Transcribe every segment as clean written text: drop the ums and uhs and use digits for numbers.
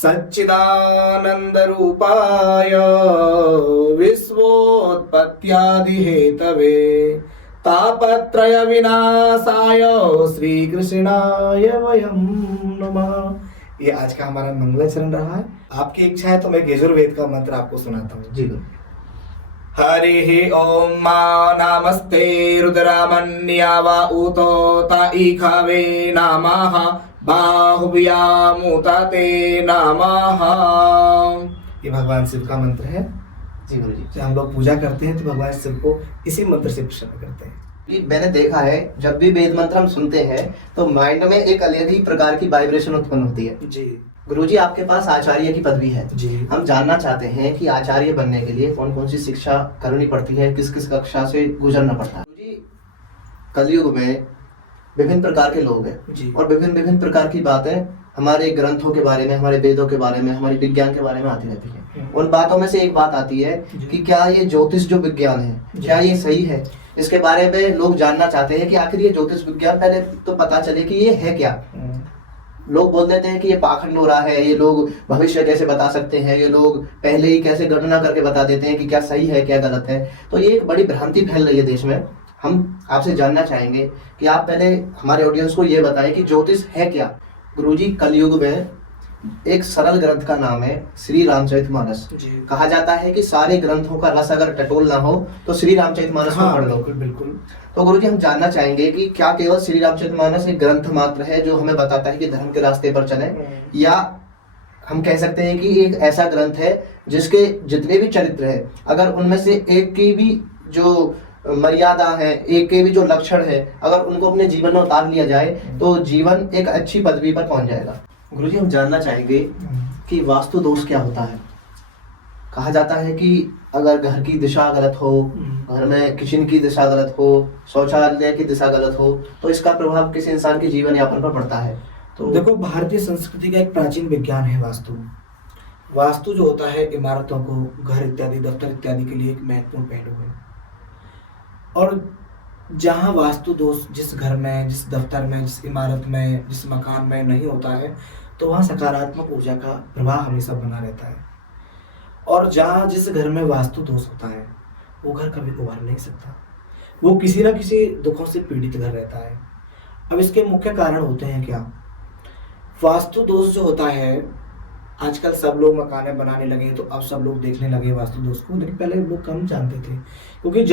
सच्चिदानन्दरूपाय विश्वोत्पत्त्यादिहेतवे तापत्रय विनाशाय श्री कृष्णाय वयं नमः। ये आज का हमारा मंगलाचरण रहा है। आपकी इच्छा है तो मैं यजुर्वेद का मंत्र आपको सुनाता हूँ। जी हरि ओम मा नमस्ते रुद्रमन्यावा उतो ता इखावे नमः बाहुव्यामुते नमः। ये भगवान शिव का मंत्र है। जी गुरु जी, जब हम लोग पूजा करते हैं तो भगवान शिव को इसी मंत्र से प्रसन्न करते हैं। मैंने देखा है जब भी वेद मंत्र हम सुनते हैं तो माइंड में एक अलग ही प्रकार की वाइब्रेशन उत्पन्न होती है। जी गुरुजी, आपके पास आचार्य की पदवी है। जी, हम जानना चाहते हैं कि आचार्य बनने के लिए कौन कौन सी शिक्षा करनी पड़ती है, किस किस कक्षा से गुजरना पड़ता है। गुरुजी, कलयुग में विभिन्न प्रकार के लोग हैं और विभिन्न प्रकार की बातें हमारे ग्रंथों के बारे में, हमारे वेदों के बारे में, हमारे विज्ञान के बारे में आती रहती है। उन बातों में से एक बात आती है कि क्या ये ज्योतिष जो विज्ञान है, क्या ये सही है? इसके बारे में लोग जानना चाहते हैं कि आखिर ये ज्योतिष विज्ञान, पहले तो पता चले कि ये है क्या। लोग बोल देते हैं कि ये पाखंड हो रहा है, ये लोग भविष्य कैसे बता सकते हैं, ये लोग पहले ही कैसे गणना करके बता देते हैं कि क्या सही है क्या गलत है। तो ये एक बड़ी भ्रांति फैल रही है देश में। हम आपसे जानना चाहेंगे कि आप पहले हमारे ऑडियंस को ये बताएं कि ज्योतिष है क्या। गुरुजी, कलयुग में एक सरल ग्रंथ का नाम है श्री रामचरितमानस। कहा जाता है कि सारे ग्रंथों का रस अगर टटोलना हो तो श्री रामचरितमानस को पढ़ लो। बिल्कुल। तो गुरुजी, हम जानना चाहेंगे कि क्या केवल श्री रामचरितमानस एक ग्रंथ मात्र है जो हमें बताता है कि धर्म के रास्ते पर चलें, या हम कह सकते हैं कि एक ऐसा ग्रंथ है जिसके जितने भी चरित्र है, अगर उनमें से एक की भी जो मर्यादा है, एक के भी जो लक्षण है, अगर उनको अपने जीवन में उतार लिया जाए तो जीवन एक अच्छी पदवी पर पहुंच जाएगा। गुरुजी, हम जानना चाहेंगे कि वास्तु दोष क्या होता है। कहा जाता है कि अगर घर की दिशा गलत हो, घर में किचन की दिशा गलत हो, शौचालय की दिशा गलत हो, तो इसका प्रभाव किसी इंसान के जीवन यापन पर पड़ता है। तो देखो, भारतीय संस्कृति का एक प्राचीन विज्ञान है वास्तु। वास्तु जो होता है इमारतों को, घर इत्यादि, दफ्तर इत्यादि के लिए एक महत्वपूर्ण पहलू है। और जहाँ वास्तु दोष जिस घर में, जिस दफ्तर में, जिस इमारत में, जिस मकान में नहीं होता है तो वहाँ सकारात्मक ऊर्जा का प्रवाह हमेशा बना रहता है। और जहाँ जिस घर में वास्तु दोष होता है वो घर कभी उभर नहीं सकता, वो किसी न किसी दुखों से पीड़ित घर रहता है। अब इसके मुख्य कारण होते हैं क्या? वास्तु दोष जो होता है, आजकल सब लोग मकाने बनाने लगे तो अब सब लोग देखने लगे वास्तु दोष को, लेकिन पहले लोग कम जानते थे क्योंकि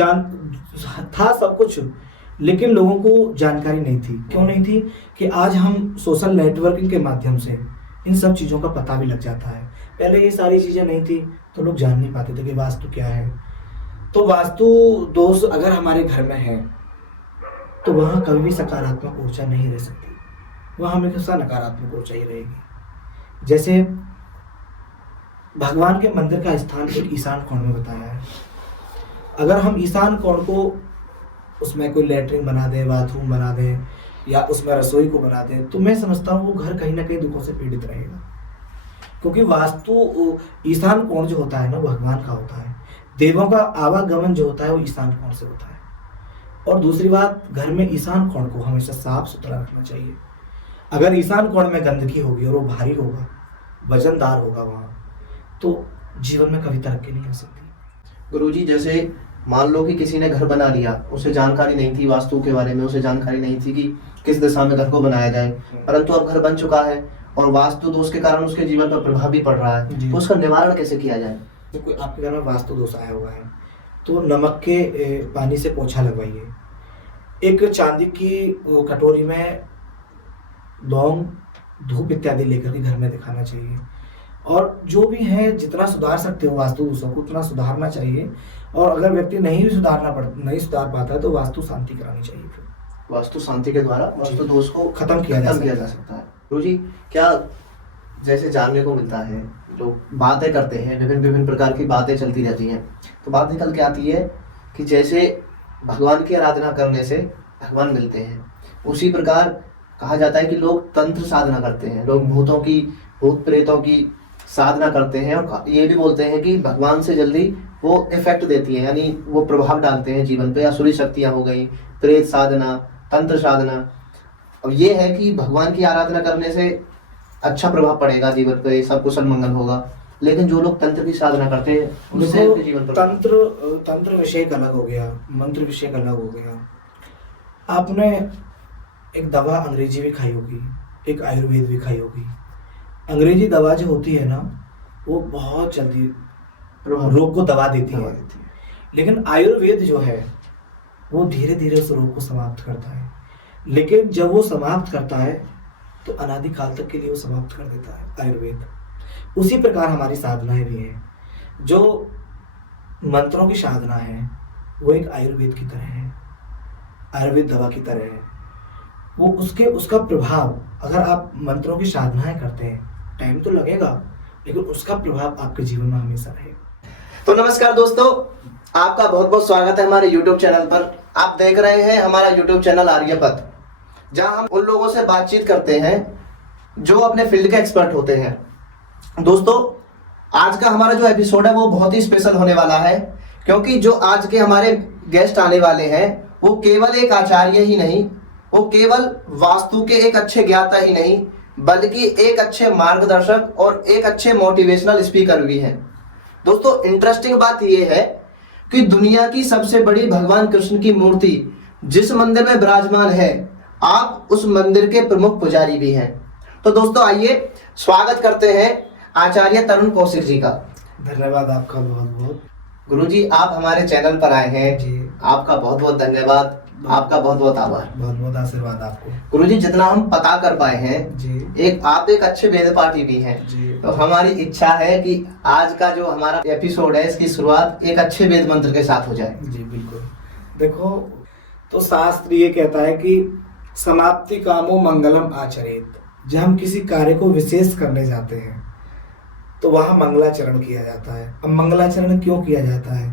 था सब कुछ, लेकिन लोगों को जानकारी नहीं थी। क्यों नहीं थी? कि आज हम सोशल नेटवर्किंग के माध्यम से इन सब चीज़ों का पता भी लग जाता है। पहले ये सारी चीज़ें नहीं थी तो लोग जान नहीं पाते थे कि वास्तु क्या है। तो वास्तु दोष अगर हमारे घर में है तो वहाँ कभी भी सकारात्मक ऊर्जा नहीं रह सकती, वहाँ हमेशा नकारात्मक ऊर्जा ही रहेगी। जैसे भगवान के मंदिर का स्थान एक ईशान कोण में बताया है। अगर हम ईशान कोण को, उसमें कोई लैट्रिन बना दे, बाथरूम बना दे, या उसमें रसोई को बना दे, तो मैं समझता हूँ वो घर कहीं ना कहीं दुखों से पीड़ित रहेगा। क्योंकि वास्तु ईशान कोण जो होता है ना, भगवान का होता है। देवों का आवागमन जो होता है वो ईशान कोण से होता है। और दूसरी बात, घर में ईशान कोण को हमेशा साफ सुथरा रखना चाहिए। अगर ईशान कोण में गंदगी होगी और वो भारी होगा, वजनदार होगा वहाँ, तो जीवन में कभी तरक्की नहीं हो सकती। गुरुजी, जैसे मान लो कि किसी ने घर बना लिया, उसे जानकारी नहीं थी वास्तु के बारे में, उसे जानकारी नहीं थी कि किस दिशा में घर को बनाया जाए, परंतु अब घर बन चुका है और वास्तु दोष के कारण उसके जीवन पर प्रभाव भी पड़ रहा है, तो उसका निवारण कैसे किया जाए? तो कोई आपके घर में वास्तु दोष आया हुआ है तो नमक के पानी से पोछा लगवाइए। एक चांदी की कटोरी में लौंग, धूप इत्यादि लेकर के घर में दिखाना चाहिए। और जो भी है, जितना सुधार सकते हो वास्तु दोषों को उतना सुधारना चाहिए। और अगर व्यक्ति नहीं सुधार पाता है तो वास्तु शांति करानी चाहिए। फिर वास्तु शांति के द्वारा वास्तु दोष को खत्म किया जा सकता है। गुरुजी, क्या जैसे जानने को मिलता है, लोग बातें करते हैं, विभिन्न प्रकार की बातें चलती रहती हैं, तो बात निकल के आती है कि जैसे भगवान की आराधना करने से भगवान मिलते हैं, उसी प्रकार कहा जाता है कि लोग तंत्र साधना करते हैं, लोग भूत प्रेतों की साधना करते हैं, और ये भी बोलते हैं कि भगवान से जल्दी वो इफेक्ट देती है, यानी वो प्रभाव डालते हैं जीवन पे। असुरी शक्तियां हो गई, प्रेत साधना, तंत्र साधना। अब ये है कि भगवान की आराधना करने से अच्छा प्रभाव पड़ेगा जीवन पे, सब कुशल मंगल होगा। लेकिन जो लोग तंत्र की साधना करते हैं उनसे उनके जीवन पर तंत्र विषय का अलग हो गया, मंत्र विषय का अलग हो गया। आपने एक दवा अंग्रेजी भी खाई होगी, एक आयुर्वेद भी खाई होगी। अंग्रेजी दवा जो होती है ना, वो बहुत जल्दी रोग को दबा देती है, लेकिन आयुर्वेद जो है वो धीरे धीरे उस रोग को समाप्त करता है। लेकिन जब वो समाप्त करता है तो अनादि काल तक के लिए वो समाप्त कर देता है आयुर्वेद। उसी प्रकार हमारी साधनाएं भी हैं। जो मंत्रों की साधना है वो एक आयुर्वेद की तरह है, आयुर्वेद दवा की तरह है। वो उसका प्रभाव, अगर आप मंत्रों की साधनाएं करते हैं, टाइम तो लगेगा लेकिन उसका प्रभाव आपके जीवन में हमेशा रहेगा। तो नमस्कार दोस्तों, आपका बहुत बहुत स्वागत है हमारे YouTube चैनल पर। आप देख रहे हैं हमारा YouTube चैनल आर्यपथ, जहां हम उन लोगों से बातचीत करते हैं जो अपने फील्ड के एक्सपर्ट होते हैं। दोस्तों, आज का हमारा जो एपिसोड है वो बहुत ही स्पेशल होने वाला है, क्योंकि जो आज के हमारे गेस्ट आने वाले हैं वो केवल एक आचार्य ही नहीं, वो केवल वास्तु के एक अच्छे ज्ञाता ही नहीं, बल्कि एक अच्छे मार्गदर्शक और एक अच्छे मोटिवेशनल स्पीकर भी हैं। दोस्तों, इंटरेस्टिंग बात यह है कि दुनिया की सबसे बड़ी भगवान कृष्ण की मूर्ति जिस मंदिर में विराजमान है, आप उस मंदिर के प्रमुख पुजारी भी हैं। तो दोस्तों, आइए स्वागत करते हैं आचार्य तरुण कौशिक जी का। धन्यवाद आपका बहुत बहुत। गुरुजी, आप हमारे चैनल पर आए हैं जी, आपका बहुत बहुत धन्यवाद, आपका बहुत बहुत आभार, बहुत बहुत आशीर्वाद आपको। गुरुजी, जितना हम पता कर पाए हैं जी, आप एक अच्छे वेद पाठी भी हैं जी। तो हमारी इच्छा है कि आज का जो हमारा एपिसोड है इसकी शुरुआत एक अच्छे वेद मंत्र के साथ हो जाए। जी बिल्कुल। देखो, तो शास्त्र ये कहता है कि समाप्ति कामो मंगलम आचरेत। जब हम किसी कार्य को विशेष करने जाते हैं तो वहाँ मंगलाचरण किया जाता है। अब मंगलाचरण क्यों किया जाता है?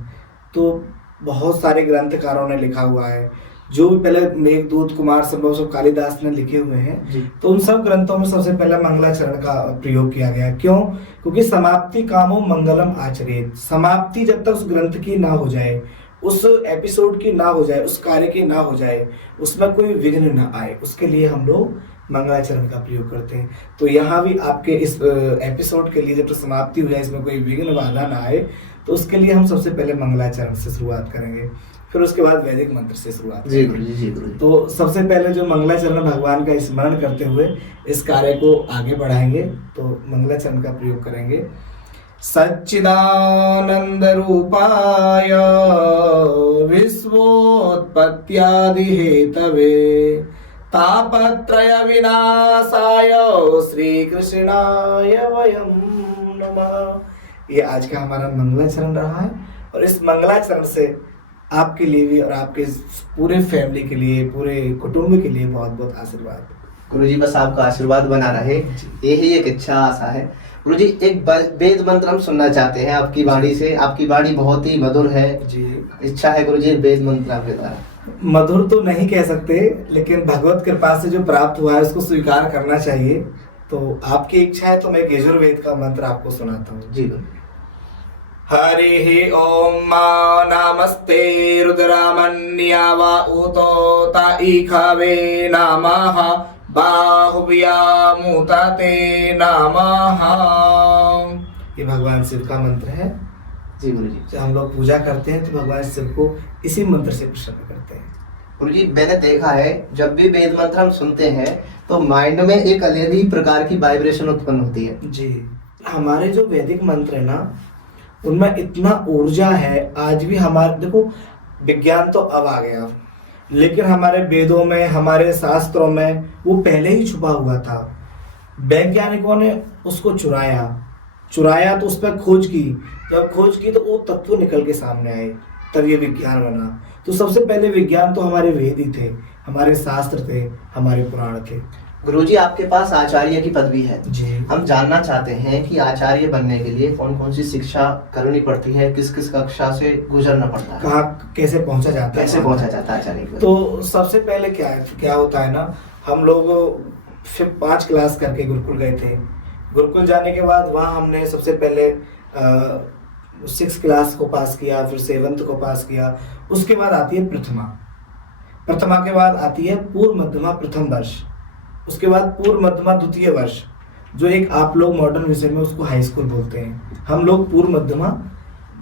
तो बहुत सारे ग्रंथकारों ने लिखा हुआ है, जो भी पहले मेघदूत, कुमार संभव, सब कालिदास ने लिखे हुए हैं, तो उन सब ग्रंथों में सबसे पहले मंगलाचरण का प्रयोग किया गया। क्यों? क्योंकि समाप्ति कामो मंगलम आचरेत। समाप्ति जब तक उस ग्रंथ की ना हो जाए, उस एपिसोड की ना हो जाए, उस कार्य की ना हो जाए, उसमें कोई विघ्न ना आए, उसके लिए हम लोग मंगलाचरण का प्रयोग करते हैं। तो यहाँ भी आपके इस एपिसोड के लिए जब तक समाप्ति हो जाए, इसमें कोई विघ्न बाधा ना आए, तो उसके लिए हम सबसे पहले मंगलाचरण से शुरुआत करेंगे, फिर उसके बाद वैदिक मंत्र से शुरुआत करेंगे। तो सबसे पहले जो मंगलाचरण भगवान का स्मरण करते हुए इस कार्य को आगे बढ़ाएंगे, तो मंगलाचरण का प्रयोग करेंगे। सच्चिदानंद रूपाय विश्वोत्पत्त्यादि हेतवे तापत्रय विनाशाय श्री कृष्णाय वयं नमः। ये आज का हमारा मंगलाचरण रहा है, और इस मंगलाचरण से आपके लिए भी और आपके पूरे फैमिली के लिए, पूरे कुटुंब के लिए बहुत बहुत आशीर्वाद। गुरुजी, बस आपका आशीर्वाद बना रहे, यही एक इच्छा आशा है। गुरुजी, एक वेद मंत्र हम सुनना चाहते हैं आपकी वाणी से। आपकी वाणी बहुत ही मधुर है जी। इच्छा है गुरुजी, वेद मंत्र आपके द्वारा। मधुर तो नहीं कह सकते, लेकिन भगवत कृपा से जो प्राप्त हुआ है उसको स्वीकार करना चाहिए। तो आपकी इच्छा है तो मैं यजुर्वेद का मंत्र आपको सुनाता हूँ जी। हरि ओम नमस्ते रुद्रमन्या वा उतो ताईखवे नमः बाहुव्यामुते नमः। ये भगवान शिव का मंत्र है जी गुरुजी। जब हम लोग पूजा करते हैं तो भगवान शिव को इसी मंत्र से प्रसन्न करते हैं। गुरुजी, मैंने देखा है जब भी वेद मंत्र हम सुनते हैं तो माइंड में एक अलग ही प्रकार की वाइब्रेशन उत्पन्न होती है जी। हमारे जो वैदिक मंत्र है ना, उनमें इतना ऊर्जा है। आज भी हमारे, देखो, विज्ञान तो अब आ गया, लेकिन हमारे वेदों में, हमारे शास्त्रों में वो पहले ही छुपा हुआ था। वैज्ञानिकों ने उसको चुराया तो उस पर खोज की। जब खोज की तो वो तत्व निकल के सामने आए, तब ये विज्ञान बना। तो सबसे पहले विज्ञान तो हमारे वेद ही थे, हमारे शास्त्र थे, हमारे पुराण थे। गुरुजी, आपके पास आचार्य की पदवी है जी। हम जानना चाहते हैं कि आचार्य बनने के लिए कौन कौन सी शिक्षा करनी पड़ती है, किस किस कक्षा से गुजरना पड़ता है, कहाँ कैसे पहुंचा जाता है, कैसे पहुंचा जाता है आचार्य की? तो सबसे पहले क्या होता है ना, हम लोग फिर 5 क्लास करके गुरुकुल गए थे। गुरुकुल जाने के बाद वहाँ हमने सबसे पहले 6 क्लास को पास किया, फिर 7th को पास किया। उसके बाद आती है प्रथमा के बाद आती है पूर्व मध्यमा प्रथम वर्ष, उसके बाद पूर्व मध्यमा द्वितीय वर्ष, जो एक आप लोग मॉडर्न विषय में उसको हाई स्कूल बोलते हैं, हम लोग पूर्व मध्यमा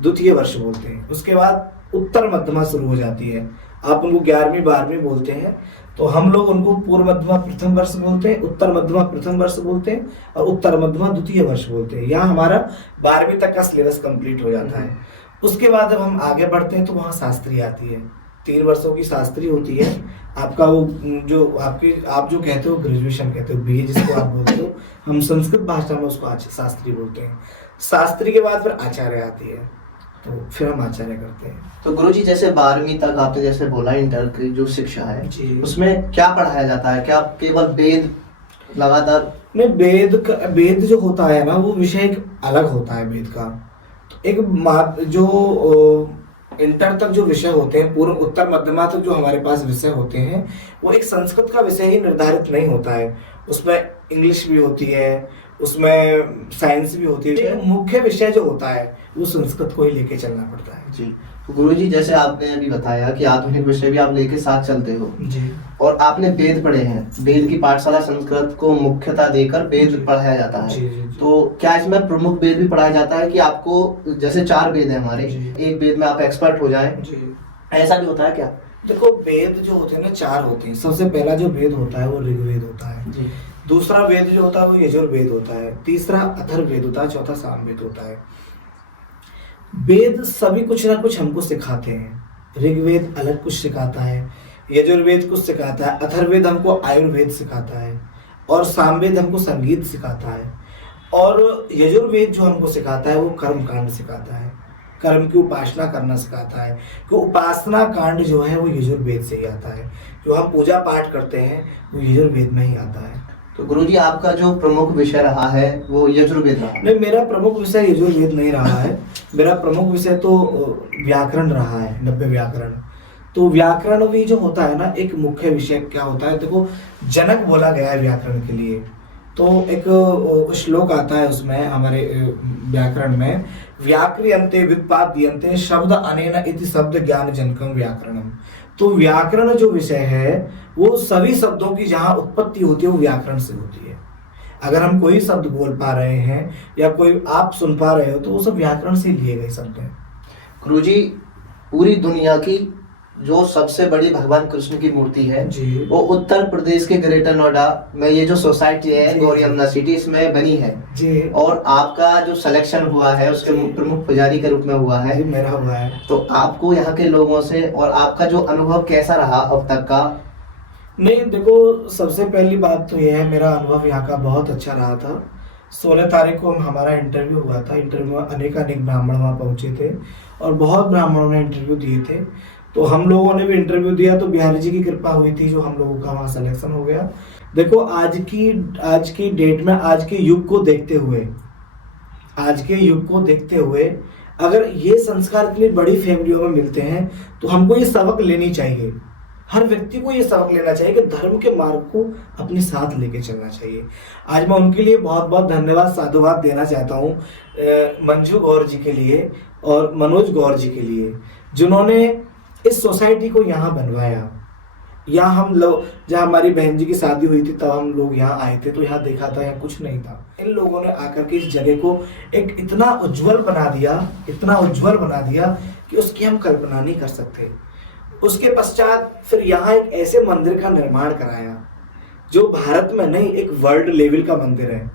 द्वितीय वर्ष बोलते हैं। उसके बाद उत्तर मध्यमा शुरू हो जाती है, आप उनको 11वीं 12वीं बोलते हैं, तो हम लोग उनको पूर्व मध्यमा प्रथम वर्ष बोलते हैं, उत्तर मध्यमा प्रथम वर्ष बोलते हैं और उत्तर मध्यमा द्वितीय वर्ष बोलते हैं। यहाँ हमारा 12वीं तक का सिलेबस कंप्लीट हो जाता है। उसके बाद जब हम आगे बढ़ते हैं तो वहाँ शास्त्री आती है, 3 वर्षों की शास्त्री होती है। आपका वो जो आप जो कहते हो ग्रेजुएशन कहते हो, बीए जिसको आप बोलते हो, हम संस्कृत भाषा में उसको शास्त्री बोलते हैं। शास्त्री के बाद फिर आचार्य आती है, तो फिर हम आचार्य करते हैं। तो गुरुजी जैसे 12वीं तक आपने जैसे बोला इंटर की जो शिक्षा है जी, उसमें क्या पढ़ाया जाता है? क्या केवल वेद लगातार? नहीं, वेद जो होता है ना वो विषय एक अलग होता है वेद का। तो एक जो इंटर तक जो विषय होते हैं, पूर्व उत्तर मध्यमा तक जो हमारे पास विषय होते हैं, वो एक संस्कृत का विषय ही निर्धारित नहीं होता है। उसमें इंग्लिश भी होती है, उसमें साइंस भी होती है। मुख्य विषय जो होता है वो संस्कृत को ही लेके चलना पड़ता है। जी, तो गुरुजी जैसे आपने अभी बताया कि आधुनिक विषय भी आप लेके साथ चलते हो जी, और आपने वेद पढ़े हैं, वेद की पाठशाला संस्कृत को मुख्यता देकर वेद पढ़ाया जाता है। जी, जी, तो क्या इसमें प्रमुख वेद भी पढ़ाया जाता है कि आपको जैसे 4 वेद है हमारे, एक वेद में आप एक्सपर्ट हो जाएं, ऐसा भी होता है क्या? देखो, वेद जो होते हैं ना 4 होते हैं। सबसे पहला जो वेद होता है वो ऋग्वेद होता है जी, दूसरा वेद जो होता है वो यजुर्वेद होता है, तीसरा अथर्ववेद होता है, चौथा सामवेद होता है। वेद सभी कुछ ना कुछ हमको सिखाते हैं। ऋग्वेद अलग कुछ सिखाता है, यजुर्वेद कुछ सिखाता है, अथर्ववेद हमको आयुर्वेद सिखाता है और सामवेद हमको संगीत सिखाता है, और यजुर्वेद जो हमको सिखाता है वो कर्म कांड सिखाता है, कर्म की उपासना करना सिखाता है। कि उपासना कांड जो है वो यजुर्वेद से ही आता है। जो हम पूजा पाठ करते हैं वो यजुर्वेद में ही आता है। तो गुरुजी आपका जो प्रमुख विषय रहा है वो यजुर्वेद रहा? नहीं, मेरा प्रमुख विषय यजुर्वेद नहीं रहा है। मेरा प्रमुख विषय तो व्याकरण रहा है, 90 व्याकरण। तो व्याकरण भी जो होता है ना, एक मुख्य विषय क्या होता है, देखो जनक बोला गया है व्याकरण के लिए। तो एक श्लोक आता है उसमें हमारे व्याकरण में, व्याक्रियन्ते व्युत्पाद्यन्ते शब्द अनेन इति शब्द ज्ञान जनकम व्याकरणम। तो व्याकरण जो विषय है वो सभी शब्दों की जहाँ उत्पत्ति होती है वो व्याकरण से होती है। अगर हम कोई शब्द बोल पा रहे हैं या कोई आप सुन पा रहे हो तो वो सब व्याकरण से लिए गए शब्द हैं। गुरुजी, पूरी दुनिया की जो सबसे बड़ी भगवान कृष्ण की मूर्ति है जी, वो उत्तर प्रदेश के ग्रेटर नोएडा में ये जो सोसाइटी है गौरी यमुना सिटी, इसमें बनी है जी, और आपका जो सिलेक्शन हुआ है उसके प्रमुख पुजारी के रूप में हुआ है। जी, मेरा हुआ है। तो आपको यहाँ के लोगों से और आपका जो अनुभव कैसा रहा अब तक का? नहीं, देखो, सबसे पहली बात तो यह है, मेरा अनुभव यहाँ का बहुत अच्छा रहा था। 16 तारीख को हमारा इंटरव्यू हुआ था। इंटरव्यू में अनेक ब्राह्मण वहाँ पहुँचे थे और बहुत ब्राह्मणों ने इंटरव्यू दिए थे। तो हम लोगों ने भी इंटरव्यू दिया, तो बिहारी जी की कृपा हुई थी जो हम लोगों का वहाँ सिलेक्शन हो गया। देखो, आज की डेट में, आज के युग को देखते हुए अगर ये संस्कार इतनी बड़ी फैमिलियों में मिलते हैं तो हमको ये सबक लेनी चाहिए। हर व्यक्ति को ये सबक लेना चाहिए कि धर्म के मार्ग को अपने साथ लेके चलना चाहिए। आज मैं उनके लिए बहुत बहुत धन्यवाद, साधुवाद देना चाहता हूँ मंजू गौर जी के लिए और मनोज गौर जी के लिए, जिन्होंने इस सोसाइटी को यहाँ बनवाया। यहाँ हम लोग, जहाँ हमारी बहन जी की शादी हुई थी तब हम लोग यहाँ आए थे, तो यहाँ देखा था यहाँ कुछ नहीं था। इन लोगों ने आकर के इस जगह को एक इतना उज्जवल बना दिया कि उसकी हम कल्पना नहीं कर सकते। उसके पश्चात फिर यहाँ एक ऐसे मंदिर का निर्माण कराया जो भारत में नहीं, एक वर्ल्ड लेवल का मंदिर है।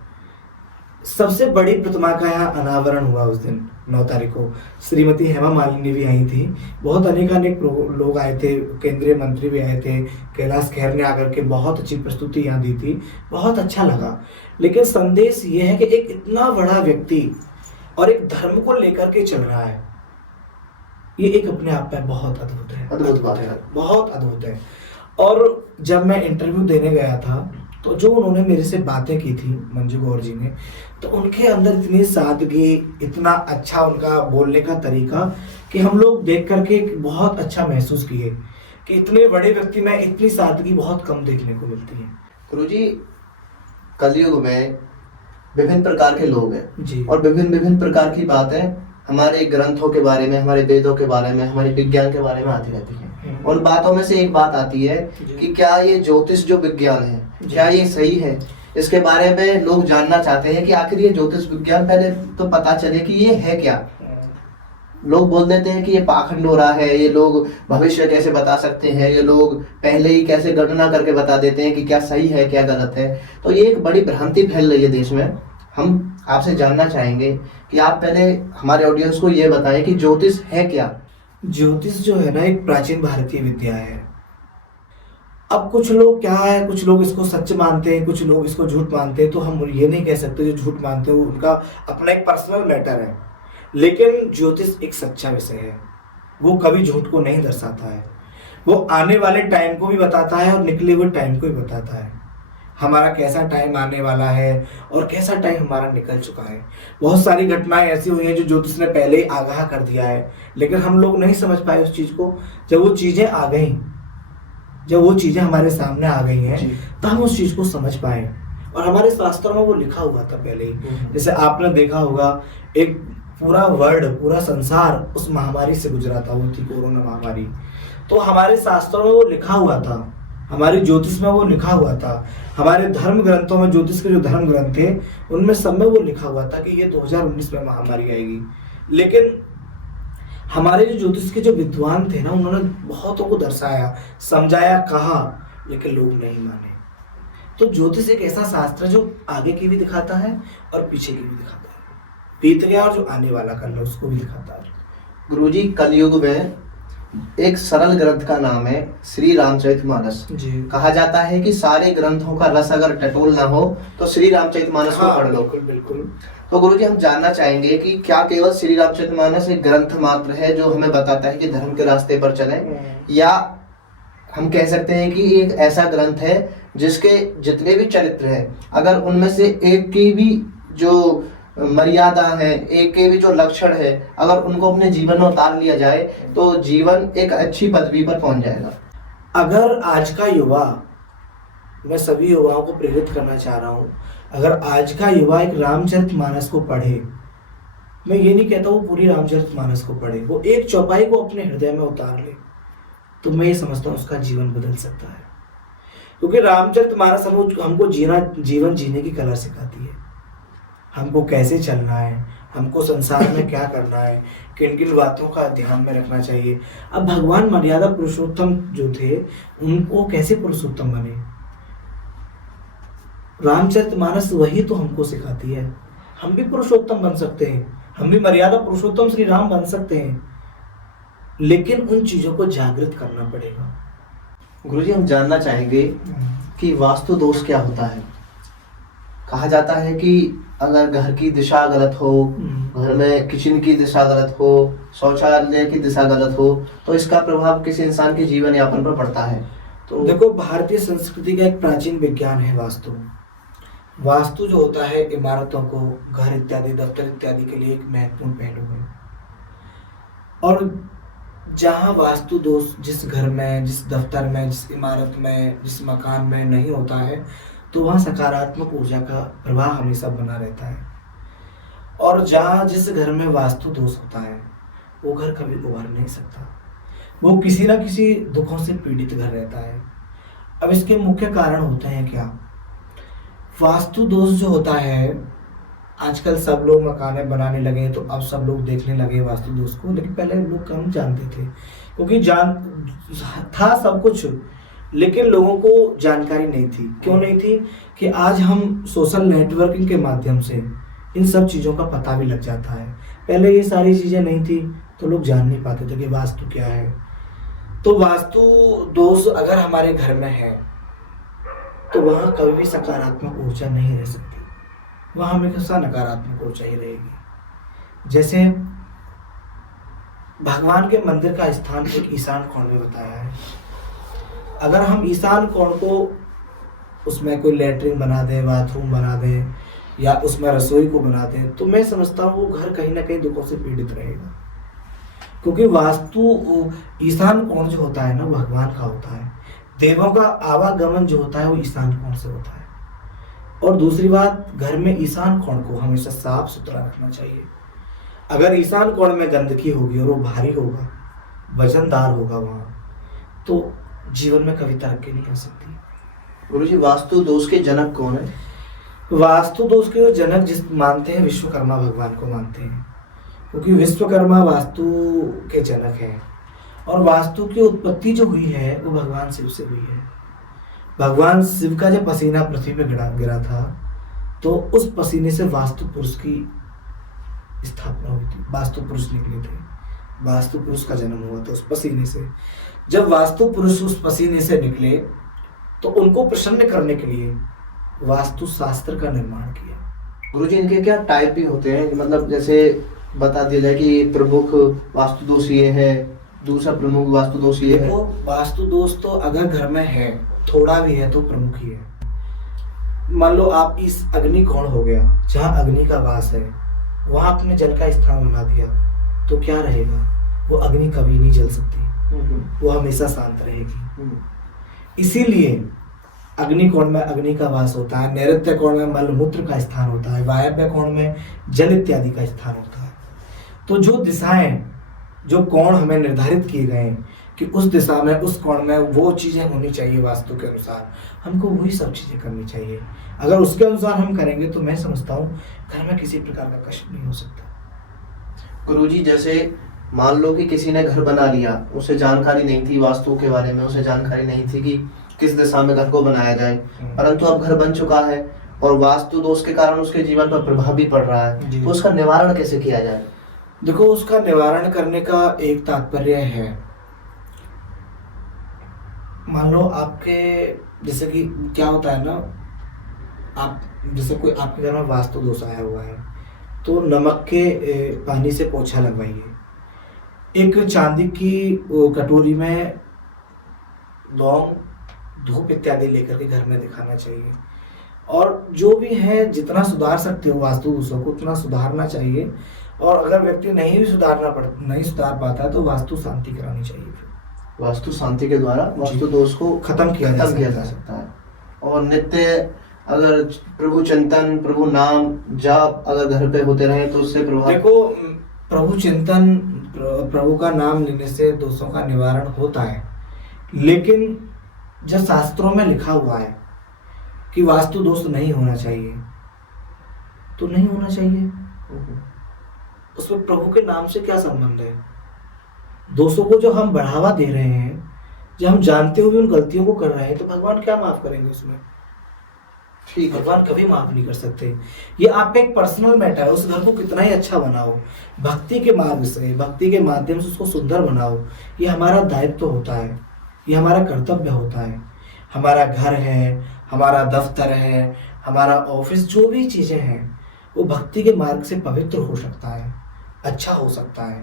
सबसे बड़ी प्रतिमा का यहाँ अनावरण हुआ उस दिन 9 तारीख को। श्रीमती हेमा मालिनी भी आई थी, बहुत अनेक लोग आए थे, केंद्रीय मंत्री भी आए थे। कैलाश खेर ने आकर के बहुत अच्छी प्रस्तुति यहाँ दी थी, बहुत अच्छा लगा। लेकिन संदेश ये है कि एक इतना बड़ा व्यक्ति और एक धर्म को लेकर के चल रहा है, ये एक अपने आप में बहुत अद्भुत है, बहुत अद्भुत है। और जब मैं इंटरव्यू देने गया था तो जो उन्होंने मेरे से बातें की थी मंजू गौर जी ने, तो उनके अंदर इतनी सादगी, इतना अच्छा उनका बोलने का तरीका कि हम लोग देख करके बहुत अच्छा महसूस किए कि इतने बड़े व्यक्ति में इतनी सादगी बहुत कम देखने को मिलती है। गुरुजी, कलयुग में विभिन्न प्रकार के लोग हैं जी, और विभिन्न प्रकार की बातें हमारे ग्रंथों के बारे में, हमारे वेदों के बारे में, हमारे विज्ञान के बारे में आती रहती है। उन बातों में से एक बात आती है कि क्या ये ज्योतिष जो विज्ञान है, क्या ये सही है? इसके बारे में लोग जानना चाहते हैं कि आखिर ये ज्योतिष विज्ञान, पहले तो पता चले कि ये है क्या। लोग बोल देते हैं कि ये पाखंड हो रहा है, ये लोग भविष्य कैसे बता सकते हैं, ये लोग पहले ही कैसे गणना करके बता देते हैं कि क्या सही है क्या गलत है। तो ये एक बड़ी भ्रांति फैल रही है देश में। हम आपसे जानना चाहेंगे कि आप पहले हमारे ऑडियंस को ये बताएं कि ज्योतिष है क्या। ज्योतिष जो है ना, एक प्राचीन भारतीय विद्या है। अब कुछ लोग क्या है, कुछ लोग इसको सच मानते हैं, कुछ लोग इसको झूठ मानते हैं। तो हम ये नहीं कह सकते जो झूठ मानते हैं उनका अपना एक पर्सनल मैटर है, लेकिन ज्योतिष एक सच्चा विषय है। वो कभी झूठ को नहीं दर्शाता है, वो आने वाले टाइम को भी बताता है और निकले हुए टाइम को भी बताता है। हमारा कैसा टाइम आने वाला है और कैसा टाइम हमारा निकल चुका है। बहुत सारी घटनाएं ऐसी हुई हैं जो ज्योतिष ने पहले ही आगाह कर दिया है, लेकिन हम लोग नहीं समझ पाए उस चीज को। जब वो चीजें आ गई, जब वो चीजें हमारे सामने आ गई हैं, तो हम उस चीज को समझ पाए। और हमारे शास्त्रों में वो लिखा हुआ था पहले ही। जैसे आपने देखा होगा, एक पूरा वर्ल्ड, पूरा संसार उस महामारी से गुजरा था, वो थी कोरोना महामारी। तो हमारे शास्त्रों में वो लिखा हुआ था, हमारी ज्योतिष में वो लिखा हुआ था, हमारे धर्म ग्रंथों में, ज्योतिष के जो धर्म ग्रंथ थे उनमें सब में वो लिखा हुआ था कि ये 2019 में महामारी आएगी। लेकिन हमारे जो ज्योतिष के जो विद्वान थे ना, उन्होंने बहुतों को दर्शाया, समझाया, कहा, लेकिन लोग नहीं माने। तो ज्योतिष एक ऐसा शास्त्र है जो आगे की भी दिखाता है और पीछे की भी दिखाता है, बीत गया और जो आने वाला कल है उसको भी दिखाता है। गुरुजी, कलयुग में एक सरल ग्रंथ का नाम है श्री रामचरितमानस। कहा जाता है कि सारे ग्रंथों का रस अगर टटोल ना हो तो श्री रामचरितमानस को पढ़ लो। बिल्कुल। तो गुरुजी, हम जानना चाहेंगे कि क्या केवल श्री रामचरितमानस एक ग्रंथ मात्र है जो हमें बताता है कि धर्म के रास्ते पर चलें, या हम कह सकते हैं कि एक ऐसा ग्रंथ है जिसके जितने भी चरित्र हैं, अगर उनमें से एक की भी जो मर्यादा है, एक के भी जो लक्षण है, अगर उनको अपने जीवन में उतार लिया जाए तो जीवन एक अच्छी पदवी पर पहुंच जाएगा। अगर आज का युवा, मैं सभी युवाओं को प्रेरित करना चाह रहा हूं, अगर आज का युवा एक रामचरितमानस को पढ़े, मैं ये नहीं कहता वो पूरी रामचरितमानस को पढ़े, वो एक चौपाई को अपने हृदय में उतार ले, तो मैं ये समझता हूँ उसका जीवन बदल सकता है। क्योंकि रामचरितमानस हमको जीवन जीने की कला सिखाती है, हमको कैसे चलना है, हमको संसार में क्या करना है, किन किन बातों का ध्यान में रखना चाहिए। अब भगवान मर्यादा पुरुषोत्तम जो थे, उनको कैसे पुरुषोत्तम बने, रामचरितमानस वही तो हमको सिखाती है। हम भी पुरुषोत्तम बन सकते हैं, हम भी मर्यादा पुरुषोत्तम श्री राम बन सकते हैं, लेकिन उन चीजों को जागृत करना पड़ेगा। गुरुजी, हम जानना चाहेंगे कि वास्तु दोष क्या होता है। कहा जाता है कि अगर घर की दिशा गलत हो, घर में किचन की दिशा गलत हो, शौचालय की दिशा गलत हो, तो इसका प्रभाव किसी इंसान के जीवन यापन पर पड़ता है। तो देखो, भारतीय संस्कृति का एक प्राचीन विज्ञान है वास्तु। वास्तु जो होता है इमारतों को, घर इत्यादि, दफ्तर इत्यादि के लिए एक महत्वपूर्ण पहलू है। और जहाँ वास्तु दोष जिस घर में, जिस दफ्तर में, जिस इमारत में, जिस मकान में नहीं होता है, तो वहाँ सकारात्मक ऊर्जा का प्रवाह हमेशा बना रहता है। और जहाँ जिस घर में वास्तु दोष होता है, वो घर कभी उभर नहीं सकता, वो किसी ना किसी दुखों से पीड़ित घर रहता है। अब इसके मुख्य कारण होते हैं क्या? वास्तु दोष जो होता है, आजकल सब लोग मकाने बनाने लगे तो अब सब लोग देखने लगे वास्तु दोष को, लेकिन पहले लोग कम जानते थे, क्योंकि था सब कुछ, लेकिन लोगों को जानकारी नहीं थी। क्यों नहीं थी? कि आज हम सोशल नेटवर्किंग के माध्यम से इन सब चीज़ों का पता भी लग जाता है। पहले ये सारी चीज़ें नहीं थी तो लोग जान नहीं पाते थे कि वास्तु क्या है। तो वास्तु दोष अगर हमारे घर में है तो वहाँ कभी भी सकारात्मक ऊर्जा नहीं रह सकती, वहाँ हमेशा नकारात्मक ऊर्जा ही रहेगी। जैसे भगवान के मंदिर का स्थान एक ईशान कोण में बताया है। अगर हम ईशान कोण को, उसमें कोई लेटरिन बना दें, बाथरूम बना दें, या उसमें रसोई को बना दें, तो मैं समझता हूँ वो घर कहीं ना कहीं दुखों से पीड़ित रहेगा। क्योंकि वास्तु ईशान कोण जो होता है ना, भगवान का होता है। देवों का आवागमन जो होता है वो ईशान कोण से होता है। और दूसरी बात, घर में ईशान कोण को हमेशा साफ सुथरा रखना चाहिए। अगर ईशान कोण में गंदगी होगी और वो भारी होगा, वजनदार होगा वहाँ, तो जीवन में कभी तरक्की नहीं कर सकती। गुरुजी, वास्तु दोष के जनक कौन है? वास्तु दोष के जनक जिस मानते हैं विश्वकर्मा भगवान को मानते हैं, क्योंकि विश्वकर्मा वास्तु के जनक हैं। और वास्तु की उत्पत्ति जो हुई है वो भगवान शिव से हुई है। भगवान शिव का जब पसीना पृथ्वी पे गिरा था तो उस पसीने से वास्तु पुरुष की स्थापना हुई थी, वास्तु पुरुष निकले थे, वास्तु पुरुष का जन्म हुआ था उस पसीने से। जब वास्तु पुरुष उस पसीने से निकले तो उनको प्रसन्न करने के लिए वास्तु शास्त्र का निर्माण किया। गुरुजी, इनके क्या टाइप भी होते हैं? मतलब जैसे बता दिया जाए कि प्रमुख वास्तु दोष ये है, दूसरा प्रमुख वास्तु दोष ये है। देखो, वास्तु दोष तो अगर घर में है, थोड़ा भी है तो प्रमुख ही है। मान लो आप इस अग्नि कोण हो गया, जहाँ अग्नि का वास है वहां आपने जल का स्थान बना दिया तो क्या रहेगा? वो अग्नि कभी नहीं जल सकती, वो हमेशा शांत रहेगी। इसीलिए अग्नि कोण में अग्नि का वास होता है, नैऋत्य कोण में मल मूत्र का स्थान होता है, वायव्य कोण में जल इत्यादि का स्थान होता है। तो जो दिशाएं, जो कोण हमें निर्धारित किए गए हैं कि उस दिशा में, उस कोण में वो चीजें होनी चाहिए वास्तु के अनुसार, हमको वही सब चीजें करनी चाहिए। अगर उसके अनुसार हम करेंगे तो मैं समझता हूँ घर में किसी प्रकार का कष्ट नहीं हो सकता। गुरुजी, जैसे मान लो कि किसी ने घर बना लिया, उसे जानकारी नहीं थी वास्तु के बारे में, उसे जानकारी नहीं थी कि किस दिशा में घर को बनाया जाए, परंतु अब घर बन चुका है और वास्तु दोष के कारण उसके जीवन पर प्रभाव भी पड़ रहा है, तो उसका निवारण कैसे किया जाए? देखो, उसका निवारण करने का एक तात्पर्य है। मान लो आपके, जैसे कि क्या होता है ना, आप जैसे कोई आपके घर में वास्तु दोष आया हुआ है तो नमक के पानी से पोछा लगवाइए। एक चांदी की कटोरी में लौंग, धूप इत्यादि लेकर के घर में दिखाना चाहिए। और जो भी है, जितना सुधार सकते हो वास्तु दोषों को उतना सुधारना चाहिए। और अगर व्यक्ति नहीं सुधार पाता है तो वास्तु शांति करानी चाहिए। वास्तु शांति के द्वारा वास्तु दोष को खत्म किया जा सकता है। और नित्य अगर प्रभु चिंतन, प्रभु नाम जाप अगर घर पे होते रहे तो उससे प्रभाव। देखो, प्रभु चिंतन, प्रभु का नाम लेने से दोषों का निवारण होता है, लेकिन जब शास्त्रों में लिखा हुआ है कि वास्तु दोष नहीं होना चाहिए तो नहीं होना चाहिए। उसमें प्रभु के नाम से क्या संबंध है? दोषों को जो हम बढ़ावा दे रहे हैं, जब हम जानते हुए उन गलतियों को कर रहे हैं, तो भगवान क्या माफ करेंगे उसमें? ठीक, भगवान कभी माफ नहीं कर सकते। ये आपका एक पर्सनल मैटर है। उस घर को कितना ही अच्छा बनाओ, भक्ति के मार्ग से, भक्ति के माध्यम से उसको सुंदर बनाओ, ये हमारा दायित्व होता है, ये हमारा कर्तव्य होता है। हमारा घर है, हमारा दफ्तर है, हमारा ऑफिस, जो भी चीजें हैं वो भक्ति के मार्ग से पवित्र हो सकता है, अच्छा हो सकता है,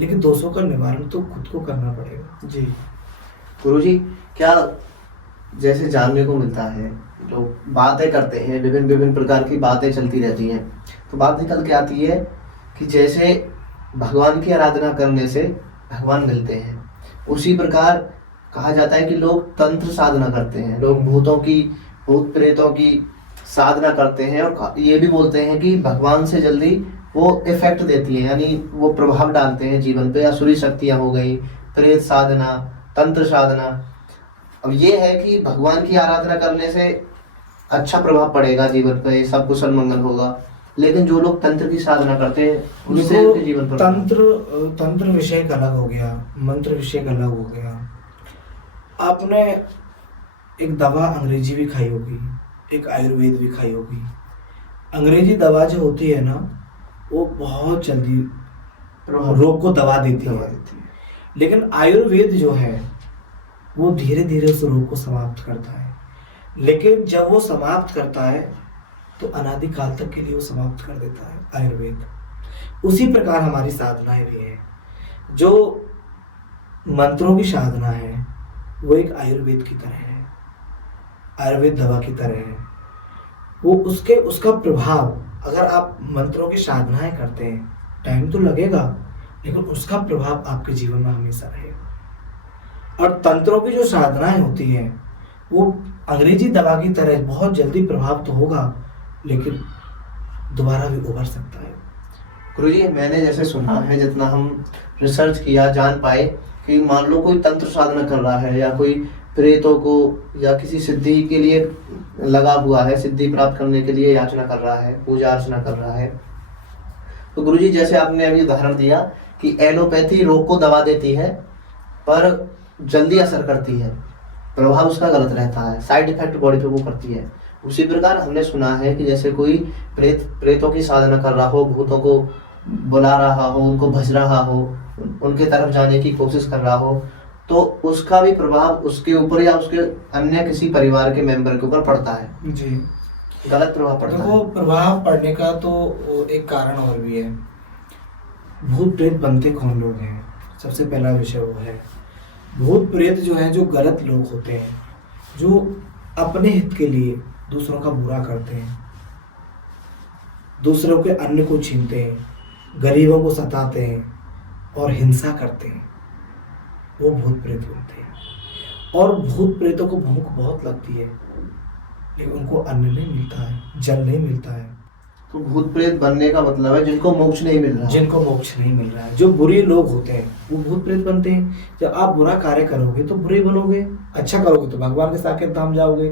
लेकिन दोषों का निवारण तो खुद को करना पड़ेगा। जी गुरुजी, क्या जैसे जानने को मिलता है, लोग बातें करते हैं, विभिन्न प्रकार की बातें चलती रहती हैं, तो बात निकल के आती है कि जैसे भगवान की आराधना करने से भगवान मिलते हैं, उसी प्रकार कहा जाता है कि लोग तंत्र साधना करते हैं, लोग भूत प्रेतों की साधना करते हैं, और ये भी बोलते हैं कि भगवान से जल्दी वो इफेक्ट देती है, यानी वो प्रभाव डालते हैं जीवन पे। असुरी शक्तियाँ हो गई, प्रेत साधना, तंत्र साधना। अब ये है कि भगवान की आराधना करने से अच्छा प्रभाव पड़ेगा जीवन पे, सब कुशल मंगल होगा, लेकिन जो लोग तंत्र की साधना करते हैं उनसे उनके जीवन पर तंत्र विषय का अलग हो गया, मंत्र विषय का अलग हो गया। आपने एक दवा अंग्रेजी भी खाई होगी, एक आयुर्वेद भी खाई होगी। अंग्रेजी दवा जो होती है ना, वो बहुत जल्दी रोग को दबा देती है, लेकिन आयुर्वेद जो है वो धीरे धीरे उस रोग को समाप्त करता है। लेकिन जब वो समाप्त करता है तो अनादिकाल तक के लिए वो समाप्त कर देता है आयुर्वेद। उसी प्रकार हमारी साधनाएं भी हैं। जो मंत्रों की साधना है वो एक आयुर्वेद की तरह है, आयुर्वेद दवा की तरह है। वो उसका प्रभाव, अगर आप मंत्रों की साधनाएं करते हैं, टाइम तो लगेगा, लेकिन उसका प्रभाव आपके जीवन में हमेशा रहेगा। और तंत्रों की जो साधनाएं होती हैं वो अंग्रेजी दवा की तरह बहुत जल्दी प्रभाव तो होगा, लेकिन दोबारा भी उभर सकता है। गुरुजी, मैंने जैसे सुना है, जितना हम रिसर्च किया, जान पाए कि मान लो कोई तंत्र साधना कर रहा है या कोई प्रेतों को या किसी सिद्धि के लिए लगा हुआ है, सिद्धि प्राप्त करने के लिए याचना कर रहा है, पूजा अर्चना कर रहा है। तो गुरुजी जैसे आपने अभी उदाहरण दिया कि एलोपैथी रोग को दबा देती है पर जल्दी असर करती है, प्रभाव उसका गलत रहता है, साइड इफेक्ट बॉडी पे वो करती है। उसी प्रकार हमने सुना है कि जैसे कोई प्रेतों की साधना कर रहा हो, भूतों को बुला रहा हो, उनको भज रहा हो, उनके तरफ जाने की कोशिश कर रहा हो, तो उसका भी प्रभाव उसके ऊपर या उसके अन्य किसी परिवार के मेंबर के ऊपर पड़ता है जी, गलत प्रभाव पड़ता है। वो प्रभाव पड़ने का तो एक कारण और भी है। भूत प्रेत बनते कौन लोग हैं, सबसे पहला विषय वो है। भूत प्रेत जो है, जो गलत लोग होते हैं, जो अपने हित के लिए दूसरों का बुरा करते हैं, दूसरों के अन्न को छीनते हैं, गरीबों को सताते हैं और हिंसा करते हैं, वो भूत प्रेत होते हैं। और भूत प्रेतों को भूख बहुत लगती है, लेकिन उनको अन्न नहीं मिलता है, जल नहीं मिलता है। तो भूत प्रेत बनने का मतलब है जिनको मोक्ष नहीं मिल रहा, जिनको मोक्ष नहीं मिल रहा है, जो बुरे लोग होते हैं वो भूत प्रेत बनते हैं। जब आप बुरा कार्य करोगे तो बुरे बनोगे, अच्छा करोगे तो भगवान के साकेत धाम जाओगे,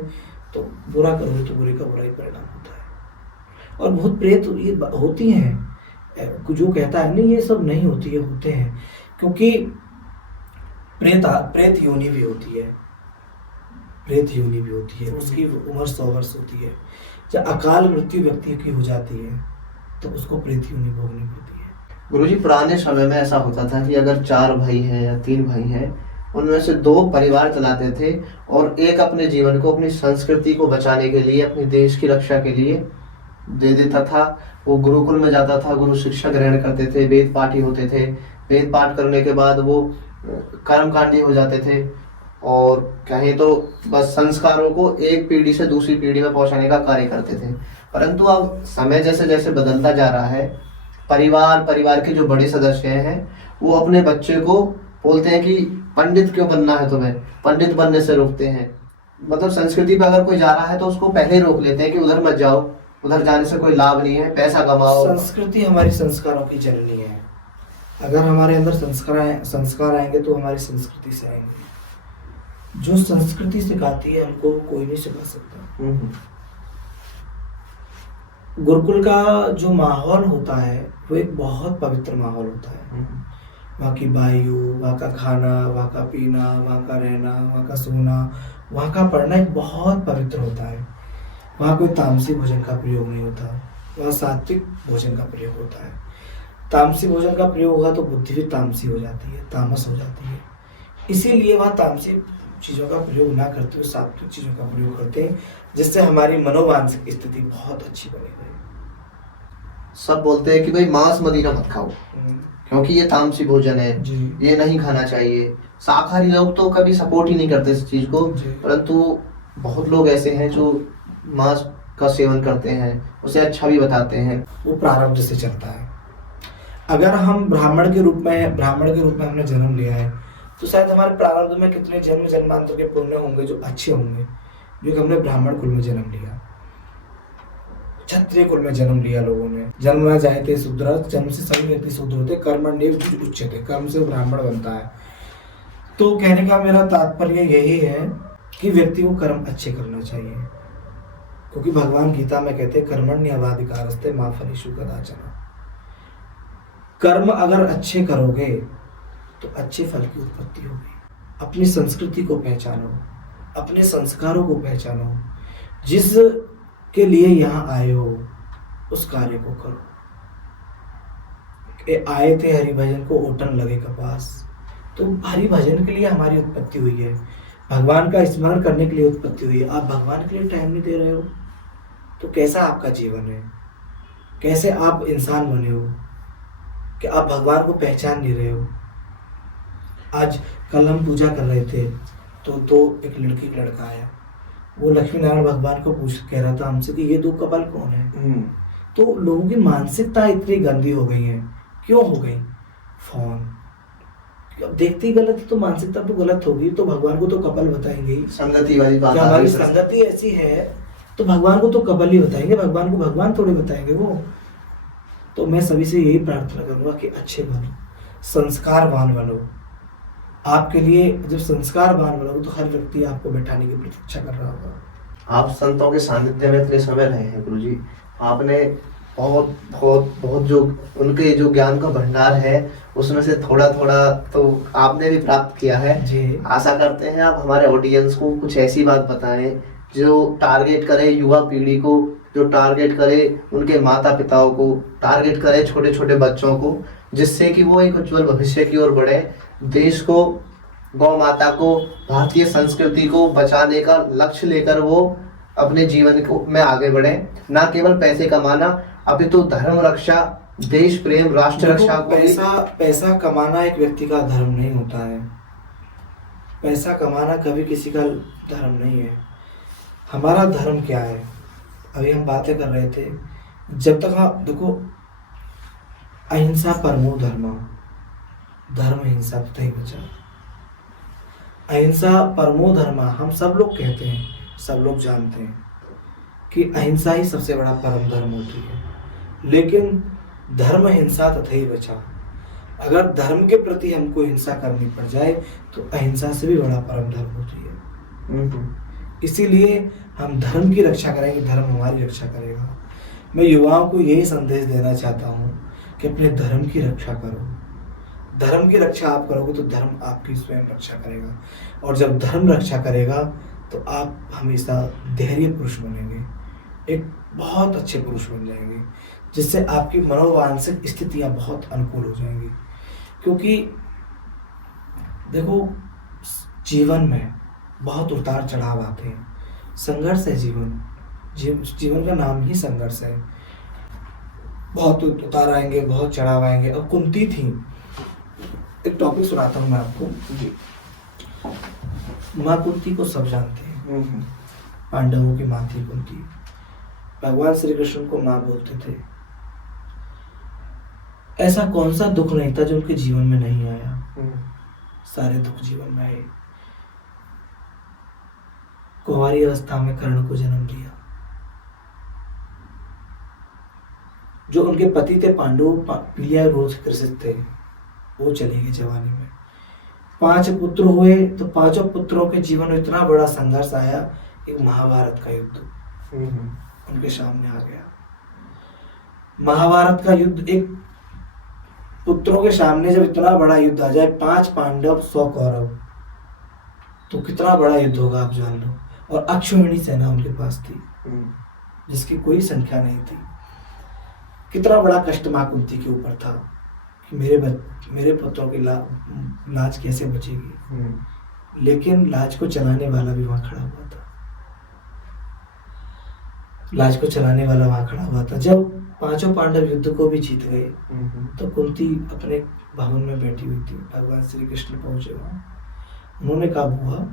तो बुरा करोगे तो बुरे का बुरा ही परिणाम होता है। और भूत प्रेत ये होती हैं, जो कहता है नहीं ये सब नहीं होती है, होते हैं। क्योंकि प्रेत योनि भी होती है, प्रेत योनि भी होती है, उसकी उम्र 100 वर्ष होती है। जब अकाल मृत्यु व्यक्ति की हो जाती है तो उसको प्रेत योनि भोगनी पड़ती है। गुरुजी पुराने समय में ऐसा होता था कि अगर 4 भाई हैं या 3 भाई हैं, उनमें से 2 परिवार चलाते थे और एक अपने जीवन को, अपनी संस्कृति को बचाने के लिए, अपने देश की रक्षा के लिए दे देता था। वो गुरुकुल में जाता था, गुरु शिक्षा ग्रहण करते थे, वेद पाठी होते थे। वेद पाठ करने के बाद वो कर्मकांडी हो जाते थे और कहें तो बस संस्कारों को एक पीढ़ी से दूसरी पीढ़ी में पहुंचाने का कार्य करते थे। परंतु अब समय जैसे जैसे बदलता जा रहा है, परिवार के जो बड़े सदस्य हैं वो अपने बच्चे को बोलते हैं कि पंडित क्यों बनना है तुम्हें, पंडित बनने से रोकते हैं। मतलब संस्कृति पे अगर कोई जा रहा है तो उसको पहले ही रोक लेते हैं कि उधर मत जाओ, उधर जाने से कोई लाभ नहीं है, पैसा कमाओ। संस्कृति हमारी संस्कारों की जननी है। अगर हमारे अंदर संस्कार आएंगे तो हमारी संस्कृति से आएंगे। जो संस्कृति सिखाती है हमको कोई नहीं सिखा सकता। गुरुकुल का जो माहौल होता है वो एक बहुत पवित्र माहौल होता है। वहाँ की वायु, वहाँ का खाना, वहाँ का पीना, वहाँ का रहना, वहाँ का सोना, वहाँ का पढ़ना एक बहुत पवित्र होता है। वहाँ कोई तामसी भोजन का प्रयोग नहीं होता, वहाँ सात्विक भोजन का प्रयोग होता है। तामसी भोजन का प्रयोग होगा तो बुद्धि भी तामसी हो जाती है, तामस हो जाती है। इसीलिए वहाँ तामसी चीज़ों का प्रयोग ना करते हुए सात्विक चीज़ों का प्रयोग करते हैं, जिससे हमारी मनोमानसिक स्थिति बहुत अच्छी बनी रहे। सब बोलते हैं कि भाई मांस मदिरा मत खाओ क्योंकि ये तामसी भोजन है, ये नहीं खाना चाहिए। शाकाहारी लोग तो कभी सपोर्ट ही नहीं करते इस चीज को, परंतु बहुत लोग ऐसे हैं जो मांस का सेवन करते हैं, उसे अच्छा भी बताते हैं। वो प्रारब्ध से चलता है। अगर हम ब्राह्मण के रूप में हमने जन्म लिया है तो शायद हमारे प्रारब्ध में कितने जन्म जन्मांतर के पुण्य होंगे जो अच्छे होंगे, जो हमने ब्राह्मण कुल में जन्म लिया, क्षत्रिय कुल में जन्म लिया। लोगों ने जन्म न जाए थे शूद्र, जन्म से सभी व्यक्ति शूद्र होते, कर्मण्येव उच्यते, कर्म से ब्राह्मण बनता है। तो कहने का मेरा तात्पर्य यही है कि व्यक्ति को कर्म अच्छे करना चाहिए, क्योंकि भगवान गीता में कहते हैं कर्मण्येवाधिकारस्ते मा फलेषु कदाचन। कर्म अगर अच्छे करोगे तो अच्छे फल की उत्पत्ति होगी। अपनी संस्कृति को पहचानो, अपने संस्कारों को पहचानो, जिस के लिए यहाँ आए हो उस कार्य को करो। आए थे हरि भजन को ओटन लगे कपास, तो हरि भजन के लिए हमारी उत्पत्ति हुई है, भगवान का स्मरण करने के लिए उत्पत्ति हुई है। आप भगवान के लिए टाइम नहीं दे रहे हो तो कैसा आपका जीवन है, कैसे आप इंसान बने हो कि आप भगवान को पहचान नहीं रहे हो। आज कल हम पूजा कर रहे थे तो एक लड़की लड़का आया, वो लक्ष्मी नारायण भगवान को कह रहा था हमसे कि ये 2 कपल कौन है। तो लोगों की मानसिकता इतनी गंदी हो गई है। क्यों हो गई? फोन, अब देखते ही गलत है तो मानसिकता तो गलत होगी, तो भगवान को तो कपल बताएंगे ही। संगति वाली बात, हमारी संगति ऐसी है तो भगवान को तो कपल ही बताएंगे, भगवान को भगवान थोड़े बताएंगे वो। तो मैं सभी से यही प्रार्थना करूंगा कि अच्छे बनो, संस्कारवान बनो, आपके लिए जब संस्कारवान बनोगे तो हर व्यक्ति आपको बैठाने की प्रतीक्षा कर रहा होगा। आप संतों के सानिध्य में इतने समय रहे हैं गुरु जी, आपने बहुत बहुत बहुत जो उनके जो ज्ञान का भंडार है उसमें से थोड़ा थोड़ा तो आपने भी प्राप्त किया है जी। आशा करते हैं आप हमारे ऑडियंस को कुछ ऐसी बात बताएं जो टारगेट करे युवा पीढ़ी को, जो टारगेट करे उनके माता पिताओं को, टारगेट करे छोटे छोटे बच्चों को, जिससे कि वो एक उज्जवल भविष्य की ओर बढ़े, देश को, गौ माता को, भारतीय संस्कृति को बचाने का लक्ष्य लेकर वो अपने जीवन को में आगे बढ़े। ना केवल पैसे कमाना, अभी तो धर्म रक्षा, देश प्रेम, राष्ट्र रक्षा को पैसा कमाना एक व्यक्ति का धर्म नहीं होता है। पैसा कमाना कभी किसी का धर्म नहीं है। हमारा धर्म क्या है? अभी हम बातें कर रहे थे, जब तक आप देखो, अहिंसा परमो धर्म, धर्म हिंसा तथा ही बचा। अहिंसा परमो धर्म हम सब लोग कहते हैं, सब लोग जानते हैं कि अहिंसा ही सबसे बड़ा परम धर्म होती है, लेकिन धर्म हिंसा तथा ही बचा। अगर धर्म के प्रति हमको हिंसा करनी पड़ जाए तो अहिंसा से भी बड़ा परम धर्म होती है। इसीलिए हम धर्म की रक्षा करेंगे, धर्म हमारी रक्षा करेगा। मैं युवाओं को यही संदेश देना चाहता हूँ कि अपने धर्म की रक्षा करो। धर्म की रक्षा आप करोगे तो धर्म आपकी स्वयं रक्षा करेगा, और जब धर्म रक्षा करेगा तो आप हमेशा धैर्य पुरुष बनेंगे, एक बहुत अच्छे पुरुष बन जाएंगे, जिससे आपकी मनोवांछिक स्थितियां बहुत अनुकूल हो जाएंगी। क्योंकि देखो, जीवन में बहुत उतार चढ़ाव आते हैं, संघर्ष है जीवन का नाम ही संघर्ष है। बहुत उतार आएंगे, बहुत चढ़ाव आएंगे। अब कुंती थी, एक टॉपिक सुनाता हूँ मैं आपको। माँ कुंती को सब जानते हैं, पांडवों की माँ थी कुंती। भगवान श्री कृष्ण को माँ बोलते थे। ऐसा कौन सा दुख नहीं था जो उनके जीवन में नहीं आया, सारे दुख जीवन में आए। कुंवारी अवस्था में कर्ण को जन्म दिया। जो उनके पति थे पांडु, पीलिया रोग से ग्रसित थे, वो चले गए जवानी में। 5 पुत्र हुए तो 5 पुत्रों के जीवन में इतना बड़ा संघर्ष आया, एक महाभारत का युद्ध उनके सामने आ गया। महाभारत का युद्ध, एक पुत्रों के सामने जब इतना बड़ा युद्ध आ जाए, 5 पांडव 100 कौरव, तो कितना बड़ा युद्ध होगा आप जान लो। और अक्षौहिणी सेना उनके पास थी, जिसकी कोई संख्या नहीं थी। कितना बड़ा कष्ट मां कुंती के ऊपर था कि मेरे पुत्रों की लाज कैसे बचेगी। लेकिन लाज को चलाने वाला भी वहां खड़ा हुआ था। लाज को चलाने वाला वहां खड़ा हुआ था। जब 5 पांडव युद्ध को भी जीत गए तो कुंती अपने भवन में बैठी हुई थी। भगवान श्री कृष्ण पहुंचे वहां। उन्होंने कहा, बुआ,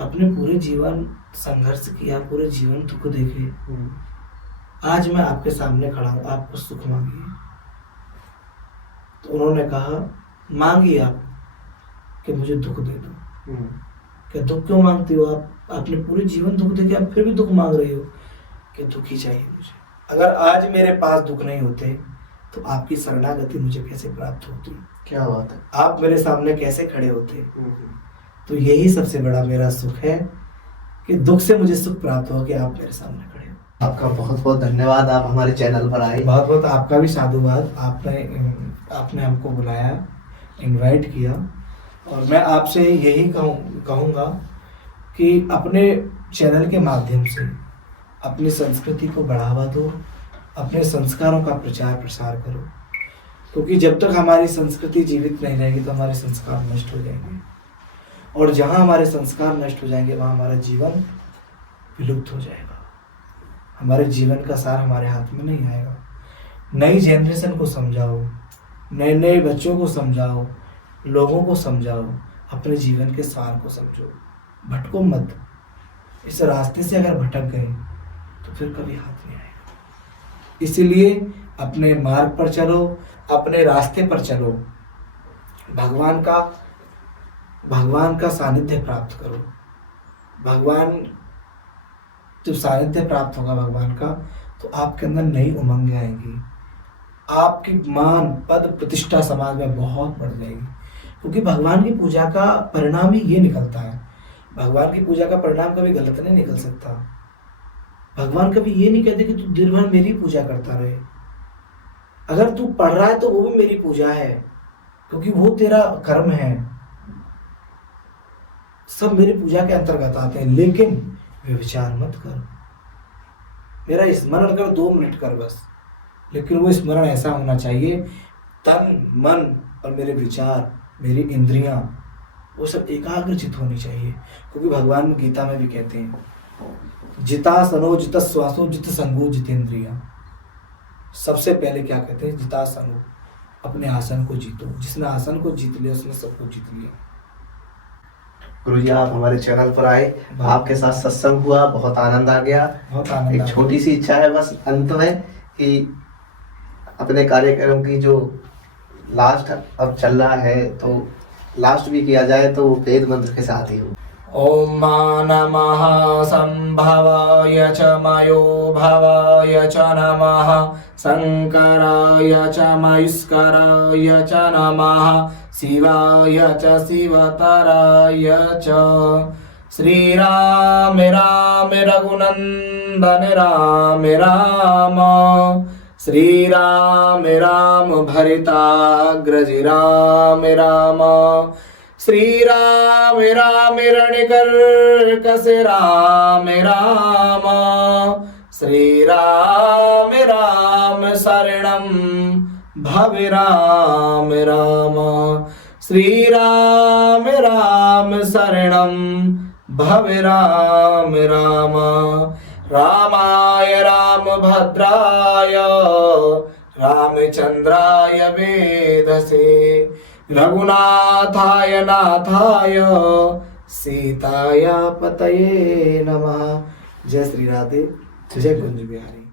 आपने पूरे जीवन संघर्ष किया, पूरे जीवन दुख देखे, आज मैं आपके सामने खड़ा हूं, आपको सुख मांगिए। तो उन्होंने कहा, मांगिए आप कि मुझे दुख दे दो। क्या दुख क्यों मांगती हो आप? आपने पूरे जीवन दुख देखे, आप फिर भी दुख मांग रही हो। कि दुख ही चाहिए मुझे। अगर आज मेरे पास दुख नहीं होते तो आपकी शरणागति मुझे कैसे प्राप्त होती? क्या बात है, आप मेरे सामने कैसे खड़े होते? तो यही सबसे बड़ा मेरा सुख है कि दुख से मुझे सुख प्राप्त हो कि आप मेरे सामने खड़े हो। आपका बहुत बहुत धन्यवाद, आप हमारे चैनल पर आए। बहुत बहुत आपका भी साधुवाद, आपने हमको बुलाया, इनवाइट किया। और मैं आपसे यही कहूँगा कि अपने चैनल के माध्यम से अपनी संस्कृति को बढ़ावा दो, अपने संस्कारों का प्रचार प्रसार करो। क्योंकि जब तक हमारी संस्कृति जीवित नहीं रहेगी तो हमारे संस्कार नष्ट हो जाएंगे, और जहाँ हमारे संस्कार नष्ट हो जाएंगे वहाँ हमारा जीवन विलुप्त हो जाएगा। हमारे जीवन का सार हमारे हाथ में नहीं आएगा। नई जनरेशन को समझाओ, नए बच्चों को समझाओ, लोगों को समझाओ, अपने जीवन के सार को समझो, भटको मत। इस रास्ते से अगर भटक गए तो फिर कभी हाथ नहीं आएगा। इसीलिए अपने मार्ग पर चलो, अपने रास्ते पर चलो, भगवान का सानिध्य प्राप्त करो। भगवान जब सानिध्य प्राप्त होगा भगवान का, तो आपके अंदर नई उमंगें आएंगी, आपकी मान पद प्रतिष्ठा समाज में बहुत बढ़ जाएगी। क्योंकि भगवान की पूजा का परिणाम ही ये निकलता है। भगवान की पूजा का परिणाम कभी गलत नहीं निकल सकता। भगवान कभी ये नहीं कहते कि तू दिन भर मेरी पूजा करता रहे। अगर तू पढ़ रहा है तो वो भी मेरी पूजा है, क्योंकि वो तेरा कर्म है। सब मेरी पूजा के अंतर्गत आते हैं, लेकिन व्यभिचार मत कर। मेरा स्मरण कर, 2 मिनट कर बस, लेकिन वो स्मरण ऐसा होना चाहिए, तन मन और मेरे विचार, मेरी इंद्रियां, वो सब एकाग्रचित होनी चाहिए। क्योंकि भगवान गीता में भी कहते हैं जितासनो जित श्वासो जित संगो जितेंद्रिया। सबसे पहले क्या कहते हैं? जितासनो, अपने आसन को जीतो। जिसने आसन को जीत लिया उसने सब कुछ जीत लिया। गुरुजी आप हमारे चैनल पर आए, आपके साथ सत्संग हुआ, बहुत आनंद आ गया। बहुत आनंद। एक छोटी सी इच्छा है बस अंत में कि अपने कार्यक्रम की जो लास्ट अब चल रहा है तो लास्ट भी किया जाए तो वेद मंत्र के साथ ही हो। ओम नमः संभवाय च मयो भवाय च नमः शंकराय च मयुष्कराय च नमः शिवाय च शिवतराय च। श्री राम राम रघुनंदन राम राम, श्री राम राम भरिताग्रज राम राम, श्री राम राम रणिकर्कश राम राम, श्री राम राम शरणं भव राम राम, श्री राम राम शरणं भव राम राम। रामाय रामभद्राय रामचंद्राय वेधसे, रघुनाथाय नाथाय सीताया पतये नमः। जय श्री राधे, जय कुंज बिहारी।